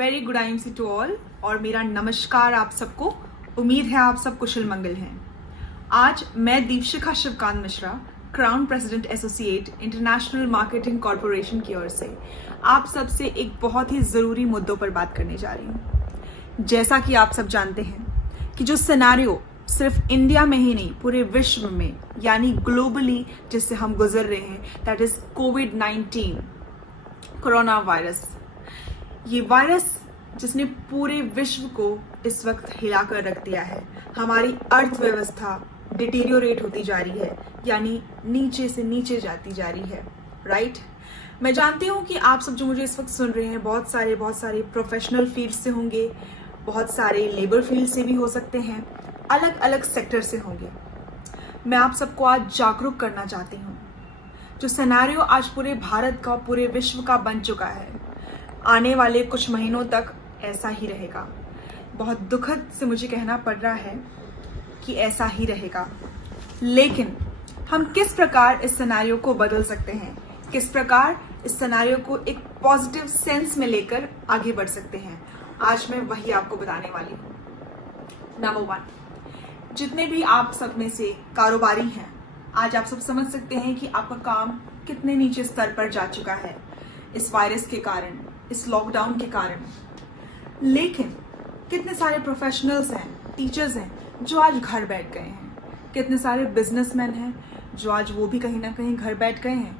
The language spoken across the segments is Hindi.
Very good evening to all और मेरा नमस्कार आप सबको। उम्मीद है आप सब कुशल मंगल हैं। आज मैं Deepshikha Shivkant Mishra, crown president associate international marketing corporation की ओर से आप सबसे एक बहुत ही ज़रूरी मुद्दों पर बात करने जा रही हूँ। जैसा कि आप सब जानते हैं कि जो सिनेरियो सिर्फ इंडिया में ही नहीं पूरे विश्व में यानी ग्लोबली जिससे हम गुजर रहे हैं, that is covid corona virus. ये वायरस जिसने पूरे विश्व को इस वक्त हिला कर रख दिया है। हमारी अर्थव्यवस्था डिटेरियोरेट होती जा रही है, यानी नीचे से नीचे जाती जा रही है। राइट? मैं जानती हूँ कि आप सब जो मुझे इस वक्त सुन रहे हैं बहुत सारे प्रोफेशनल फील्ड से होंगे, बहुत सारे लेबर फील्ड से भी हो सकते हैं, अलग अलग सेक्टर से होंगे। मैं आप सबको आज जागरूक करना चाहती हूँ। जो सिनेरियो आज पूरे भारत का, पूरे विश्व का बन चुका है, आने वाले कुछ महीनों तक ऐसा ही रहेगा। बहुत दुखद से मुझे कहना पड़ रहा है कि ऐसा ही रहेगा, लेकिन हम किस प्रकार इस सिनेरियो को बदल सकते हैं, किस प्रकार इस सिनेरियो को एक पॉजिटिव सेंस में लेकर आगे बढ़ सकते हैं, आज मैं वही आपको बताने वाली हूँ। नंबर 1, जितने भी आप सब में से कारोबारी हैं, आज आप सब समझ सकते हैं कि आपका काम कितने नीचे स्तर पर जा चुका है इस वायरस के कारण, इस लॉकडाउन के कारण। लेकिन कितने सारे प्रोफेशनल्स हैं, टीचर्स हैं जो आज घर बैठ गए हैं। कितने सारे बिजनेसमैन हैं जो आज वो भी कहीं ना कहीं घर बैठ गए हैं।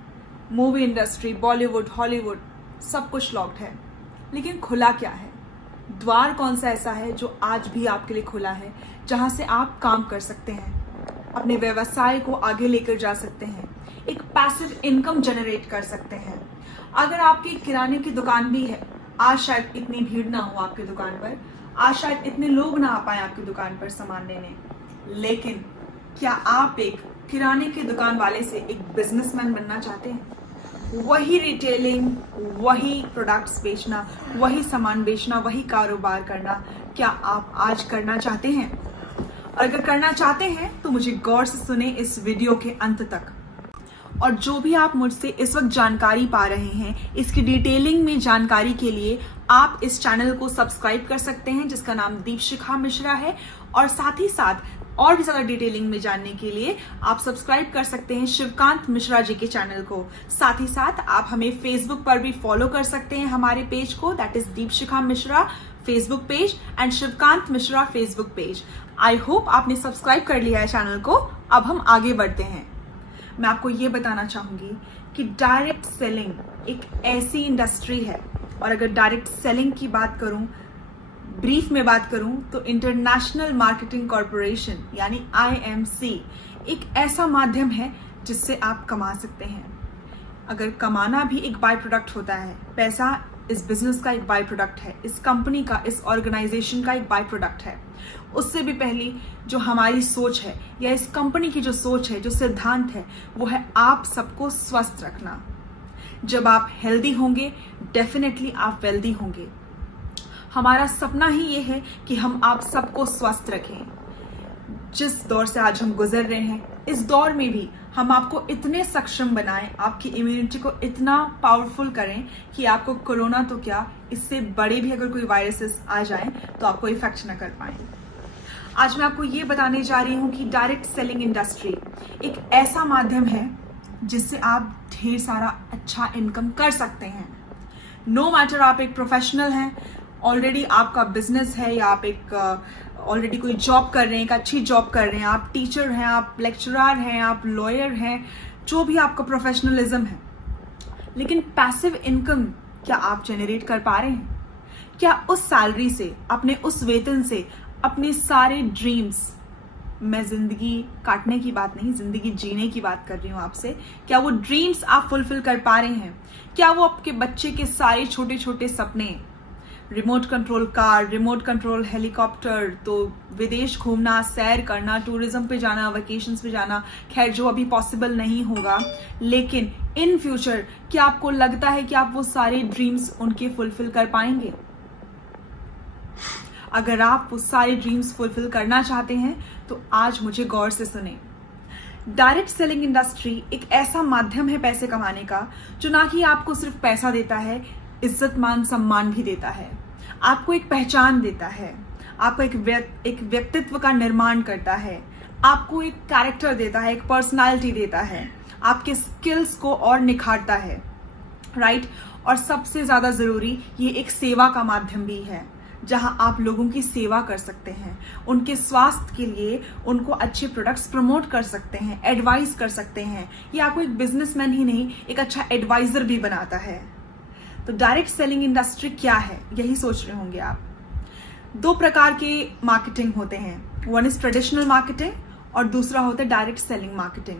मूवी इंडस्ट्री, बॉलीवुड, हॉलीवुड सब कुछ लॉक्ड है। लेकिन खुला क्या है? द्वार कौन सा ऐसा है जो आज भी आपके लिए खुला है, जहां से आप काम कर सकते हैं, अपने व्यवसाय को आगे लेकर जा सकते हैं, एक पैसिव इनकम जनरेट कर सकते हैं। अगर आपकी किराने की दुकान भी है, आज शायद इतनी भीड़ ना हो आपकी दुकान पर, आज शायद इतने लोग ना आ पाए आपकी दुकान पर सामान लेने, लेकिन क्या आप एक किराने की दुकान वाले से एक बिजनेसमैन बनना चाहते हैं? वही रिटेलिंग, वही प्रोडक्ट्स बेचना, वही सामान बेचना, वही कारोबार करना, क्या आप आज करना चाहते हैं? और अगर करना चाहते हैं तो मुझे गौर से सुने इस वीडियो के अंत तक। और जो भी आप मुझसे इस वक्त जानकारी पा रहे हैं, इसकी डिटेलिंग में जानकारी के लिए आप इस चैनल को सब्सक्राइब कर सकते हैं जिसका नाम दीपशिखा मिश्रा है। और साथ ही साथ और भी ज्यादा डिटेलिंग में जानने के लिए आप सब्सक्राइब कर सकते हैं शिवकांत मिश्रा जी के चैनल को। साथ ही साथ आप हमें फेसबुक पर भी फॉलो कर सकते हैं, हमारे पेज को, that is Deepshikha Mishra Facebook page and Shivkant Mishra Facebook page. I hope आपने सब्सक्राइब कर लिया है चैनल को। अब हम आगे बढ़ते हैं। मैं आपको ये बताना चाहूंगी कि डायरेक्ट सेलिंग एक ऐसी इंडस्ट्री है, और अगर डायरेक्ट सेलिंग की बात करूं, ब्रीफ में बात करूं, तो इंटरनेशनल मार्केटिंग कॉरपोरेशन यानी IMC एक ऐसा माध्यम है जिससे आप कमा सकते हैं। अगर कमाना भी एक बाय प्रोडक्ट होता है, पैसा इस बिजनेस का एक बाय प्रोडक्ट है, इस कंपनी का, इस ऑर्गेनाइजेशन का एक बाय प्रोडक्ट है। उससे भी पहली जो हमारी सोच है या इस कंपनी की जो सोच है, जो सिद्धांत है, वो है आप सबको स्वस्थ रखना। जब आप हेल्दी होंगे, डेफिनेटली आप वेल्दी होंगे। हमारा सपना ही ये है कि हम आप सबको स्वस्थ रखें। जिस दौर से आज हम गुजर रहे हैं, इस दौर में भी हम आपको इतने सक्षम बनाएं, आपकी इम्यूनिटी को इतना पावरफुल करें कि आपको कोरोना तो क्या, इससे बड़े भी अगर कोई वायरसेस आ जाएं तो आपको इफेक्ट ना कर पाएं। आज मैं आपको ये बताने जा रही हूं कि डायरेक्ट सेलिंग इंडस्ट्री एक ऐसा माध्यम है जिससे आप ढेर सारा अच्छा इनकम कर सकते हैं। नो मैटर आप एक प्रोफेशनल हैं, ऑलरेडी आपका बिजनेस है, या आप एक ऑलरेडी कोई जॉब कर रहे हैं, एक अच्छी जॉब कर रहे हैं, आप टीचर हैं, आप लेक्चरर हैं, आप लॉयर हैं, जो भी आपका प्रोफेशनलिज्म है, लेकिन पैसिव इनकम क्या आप जनरेट कर पा रहे हैं? क्या उस सैलरी से, अपने उस वेतन से अपने सारे ड्रीम्स, मैं जिंदगी काटने की बात नहीं, जिंदगी जीने की बात कर रही हूं आपसे, क्या वो ड्रीम्स आप फुलफिल कर पा रहे हैं? क्या वो आपके बच्चे के सारे छोटे छोटे सपने, remote control car, remote control helicopter, तो विदेश घूमना, सैर करना, टूरिज्म पे जाना, वेकेशंस पे जाना, खैर जो अभी पॉसिबल नहीं होगा, लेकिन इन फ्यूचर क्या आपको लगता है कि आप वो सारे ड्रीम्स उनके फुलफिल कर पाएंगे? अगर आप वो सारे ड्रीम्स फुलफिल करना चाहते हैं तो आज मुझे गौर से सुने। डायरेक्ट सेलिंग इंडस्ट्री एक ऐसा माध्यम है पैसे कमाने का जो ना कि आपको सिर्फ पैसा देता है, इज्जत मान सम्मान भी देता है। आपको एक पहचान देता है, आपको एक व्यक्तित्व का निर्माण करता है, आपको एक कैरेक्टर देता है, एक पर्सनालिटी देता है, आपके स्किल्स को और निखारता है, राइट। और सबसे ज्यादा जरूरी, ये एक सेवा का माध्यम भी है, जहां आप लोगों की सेवा कर सकते हैं, उनके स्वास्थ्य के लिए उनको अच्छे प्रोडक्ट्स प्रमोट कर सकते हैं, एडवाइस कर सकते हैं। ये आपको एक बिजनेसमैन ही नहीं, एक अच्छा एडवाइजर भी बनाता है। तो डायरेक्ट सेलिंग इंडस्ट्री क्या है, यही सोच रहे होंगे आप। 2 प्रकार के मार्केटिंग होते हैं, वन इज ट्रेडिशनल मार्केटिंग और दूसरा होता है direct selling marketing.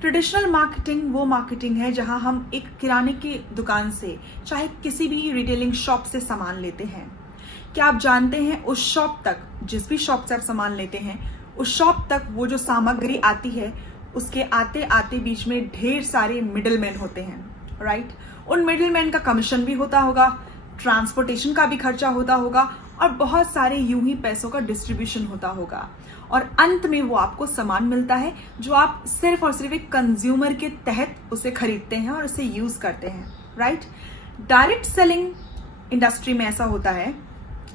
Traditional marketing वो मार्केटिंग है जहां हम एक किराने की दुकान से, चाहे किसी भी रिटेलिंग शॉप से सामान लेते हैं। क्या आप जानते हैं उस शॉप तक, जिस भी शॉप से आप सामान लेते हैं, उस शॉप तक वो जो सामग्री आती है, उसके आते आते बीच में ढेर सारे मिडलमैन होते हैं, राइट। उन मिडलमैन का कमीशन भी होता होगा, ट्रांसपोर्टेशन का भी खर्चा होता होगा और बहुत सारे यूं ही पैसों का डिस्ट्रीब्यूशन होता होगा, और अंत में वो आपको सामान मिलता है जो आप सिर्फ और सिर्फ एक कंज्यूमर के तहत उसे खरीदते हैं और उसे यूज करते हैं, राइट। डायरेक्ट सेलिंग इंडस्ट्री में ऐसा होता है,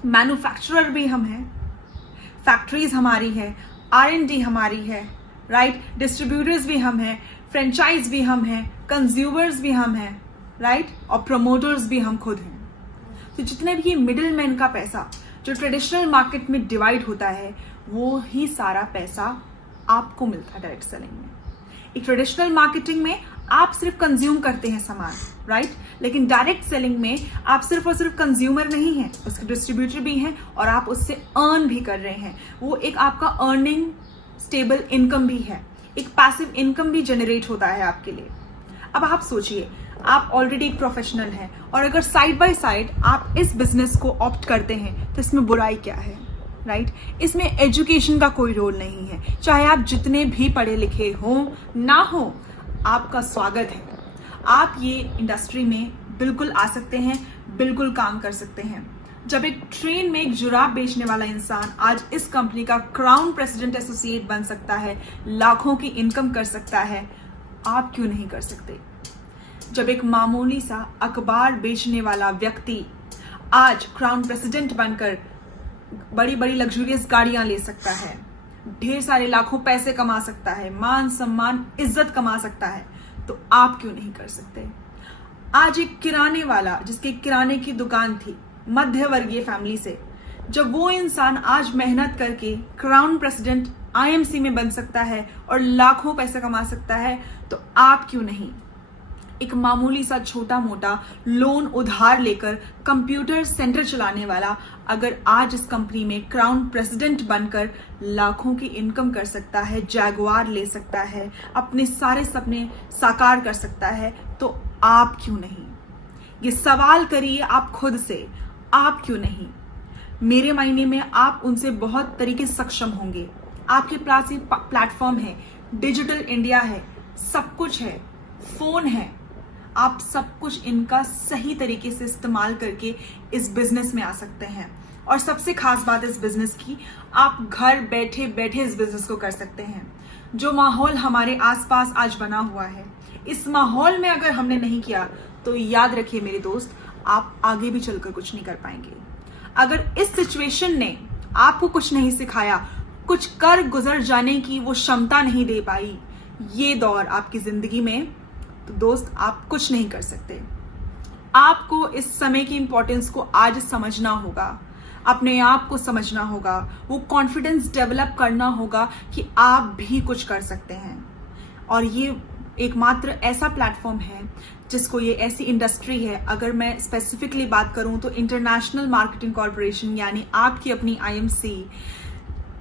मैन्युफैक्चरर भी हम हैं, फैक्ट्रीज हमारी है, R&D हमारी है, राइट, डिस्ट्रीब्यूटर्स भी हम हैं, फ्रेंचाइज भी हम हैं, कंज्यूमर्स भी हम हैं, राइट, और प्रमोटर्स भी हम खुद हैं। तो जितने भी मिडिल मैन का पैसा जो ट्रेडिशनल मार्केट में डिवाइड होता है, वो ही सारा पैसा आपको मिलता है डायरेक्ट सेलिंग में। एक ट्रेडिशनल मार्केटिंग में आप सिर्फ कंज्यूम करते हैं सामान, राइट, लेकिन डायरेक्ट सेलिंग में आप सिर्फ और सिर्फ कंज्यूमर नहीं हैं, उसके डिस्ट्रीब्यूटर भी हैं और आप उससे अर्न भी कर रहे हैं। वो एक आपका अर्निंग स्टेबल इनकम भी है, एक पैसिव इनकम भी जनरेट होता है आपके लिए। अब आप सोचिए, आप ऑलरेडी एक प्रोफेशनल हैं और अगर साइड बाय साइड आप इस बिजनेस को ऑप्ट करते हैं तो इसमें बुराई क्या है, राइट। इसमें एजुकेशन का कोई रोल नहीं है, चाहे आप जितने भी पढ़े लिखे हो ना हो, आपका स्वागत है। आप ये इंडस्ट्री में बिल्कुल आ सकते हैं, बिल्कुल काम कर सकते हैं। जब एक ट्रेन में एक जुराब बेचने वाला इंसान आज इस कंपनी का क्राउन प्रेसिडेंट एसोसिएट बन सकता है, लाखों की इनकम कर सकता है, आप क्यों नहीं कर सकते। जब एक मामूली सा अखबार बेचने वाला व्यक्ति आज क्राउन प्रेसिडेंट बनकर बड़ी बड़ी लग्जूरियस गाड़ियां ले सकता है, ढेर सारे लाखों पैसे कमा सकता है, मान सम्मान इज्जत कमा सकता है, तो आप क्यों नहीं कर सकते। आज एक किराने वाला, जिसकी किराने की दुकान थी, मध्य वर्गीय फैमिली से, जब वो इंसान आज मेहनत करके क्राउन प्रेसिडेंट IMC में बन सकता है और लाखों पैसे कमा सकता है, तो आप क्यों नहीं। एक मामूली सा छोटा मोटा लोन उधार लेकर कंप्यूटर सेंटर चलाने वाला अगर आज इस कंपनी में क्राउन प्रेसिडेंट बनकर लाखों की इनकम कर सकता है, जैगुआर ले सकता है, अपने सारे सपने साकार कर सकता है, तो आप क्यों नहीं। ये सवाल करिए आप खुद से, आप क्यों नहीं। मेरे मायने में आप उनसे बहुत तरीके सक्षम होंगे। आपके पास प्लेटफॉर्म है, डिजिटल इंडिया है, सब कुछ है, फोन है, आप सब कुछ इनका सही तरीके से इस्तेमाल करके इस बिजनेस में आ सकते हैं। और सबसे खास बात इस बिजनेस की, आप घर बैठे बैठे इस बिजनेस को कर सकते हैं। जो माहौल हमारे आसपास आज बना हुआ है, इस माहौल में अगर हमने नहीं किया तो याद रखिए मेरे दोस्त, आप आगे भी चलकर कुछ नहीं कर पाएंगे। अगर इस सिचुएशन ने आपको कुछ नहीं सिखाया, कुछ कर गुजर जाने की वो क्षमता नहीं दे पाई ये दौर आपकी जिंदगी में, तो दोस्त आप कुछ नहीं कर सकते। आपको इस समय की इंपॉर्टेंस को आज समझना होगा, अपने आप को समझना होगा, वो कॉन्फिडेंस डेवलप करना होगा कि आप भी कुछ कर सकते हैं। और ये एकमात्र ऐसा प्लेटफॉर्म है जिसको, ये ऐसी इंडस्ट्री है, अगर मैं स्पेसिफिकली बात करूं तो इंटरनेशनल मार्केटिंग कॉर्पोरेशन यानी आपकी अपनी IMC,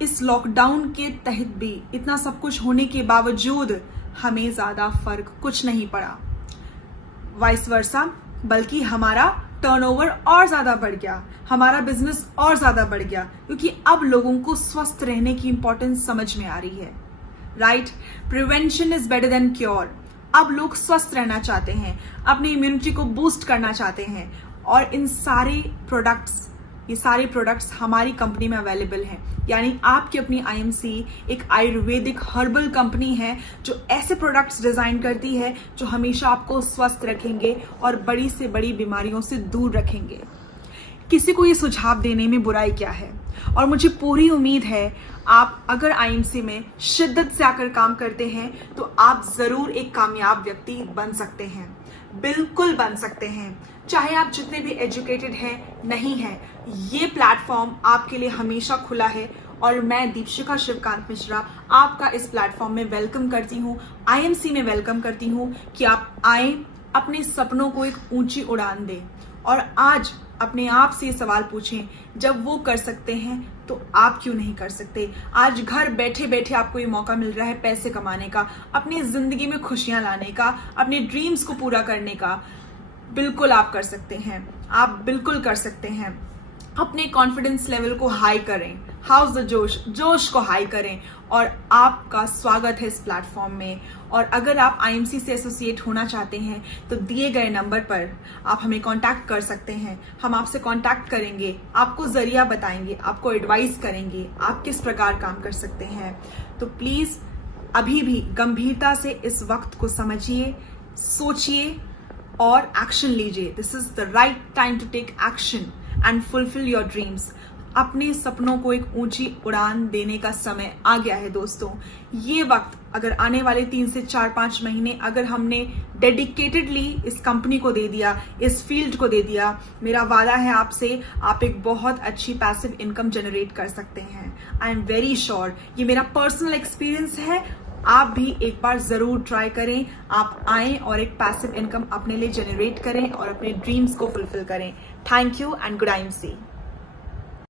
इस लॉकडाउन के तहत भी इतना सब कुछ होने के बावजूद हमें ज्यादा फर्क कुछ नहीं पड़ा, वाइस वर्सा, बल्कि हमारा टर्नओवर और ज्यादा बढ़ गया, हमारा बिजनेस और ज्यादा बढ़ गया, क्योंकि अब लोगों को स्वस्थ रहने की इंपॉर्टेंस समझ में आ रही है, right. Prevention is better than cure. अब लोग स्वस्थ रहना चाहते हैं, अपनी इम्यूनिटी को बूस्ट करना चाहते हैं, और इन सारे प्रोडक्ट्स, ये सारे प्रोडक्ट्स हमारी कंपनी में अवेलेबल हैं। यानी आपकी अपनी IMC एक आयुर्वेदिक हर्बल कंपनी है जो ऐसे प्रोडक्ट्स डिजाइन करती है जो हमेशा आपको स्वस्थ रखेंगे और बड़ी से बड़ी बीमारियों से दूर रखेंगे। किसी को ये सुझाव देने में बुराई क्या है। और मुझे पूरी उम्मीद है आप अगर आईएमसी में शिद्दत से आकर काम करते हैं तो आप जरूर एक कामयाब व्यक्ति बन सकते हैं, बिल्कुल बन सकते हैं। चाहे आप जितने भी एजुकेटेड हैं नहीं हैं, ये प्लेटफॉर्म आपके लिए हमेशा खुला है और मैं दीपशिखा शिवकांत मिश्रा आपका इस प्लेटफॉर्म में वेलकम करती हूँ, आईएमसी में वेलकम करती हूँ कि आप आए, अपने सपनों को एक ऊंची उड़ान दें और आज अपने आप से ये सवाल पूछें, जब वो कर सकते हैं तो आप क्यों नहीं कर सकते। आज घर बैठे बैठे आपको ये मौका मिल रहा है पैसे कमाने का, अपनी जिंदगी में खुशियां लाने का, अपने ड्रीम्स को पूरा करने का। बिल्कुल आप कर सकते हैं, आप बिल्कुल कर सकते हैं। अपने कॉन्फिडेंस लेवल को हाई करें, हाउस द जोश को हाई करें और आपका स्वागत है इस प्लेटफॉर्म में। और अगर आप आईएमसी से एसोसिएट होना चाहते हैं तो दिए गए नंबर पर आप हमें कांटेक्ट कर सकते हैं। हम आपसे कांटेक्ट करेंगे, आपको जरिया बताएंगे, आपको एडवाइस करेंगे आप किस प्रकार काम कर सकते हैं। तो प्लीज अभी भी गंभीरता से इस वक्त को समझिए, सोचिए और एक्शन लीजिए। This is the right time to take action and fulfil your dreams. अपने सपनों को एक ऊंची उड़ान देने का समय आ गया है दोस्तों। ये वक्त अगर आने वाले 3 से 4-5 महीने अगर हमने डेडिकेटेडली इस कंपनी को दे दिया, इस फील्ड को दे दिया, मेरा वादा है आपसे, आप एक बहुत अच्छी पैसिव इनकम जनरेट कर सकते हैं। आई एम वेरी श्योर, ये मेरा पर्सनल एक्सपीरियंस है। आप भी एक बार जरूर ट्राई करें, आप आएं और एक पैसिव इनकम अपने लिए जनरेट करें और अपने ड्रीम्स को फुलफिल करें। Thank you and good IMC.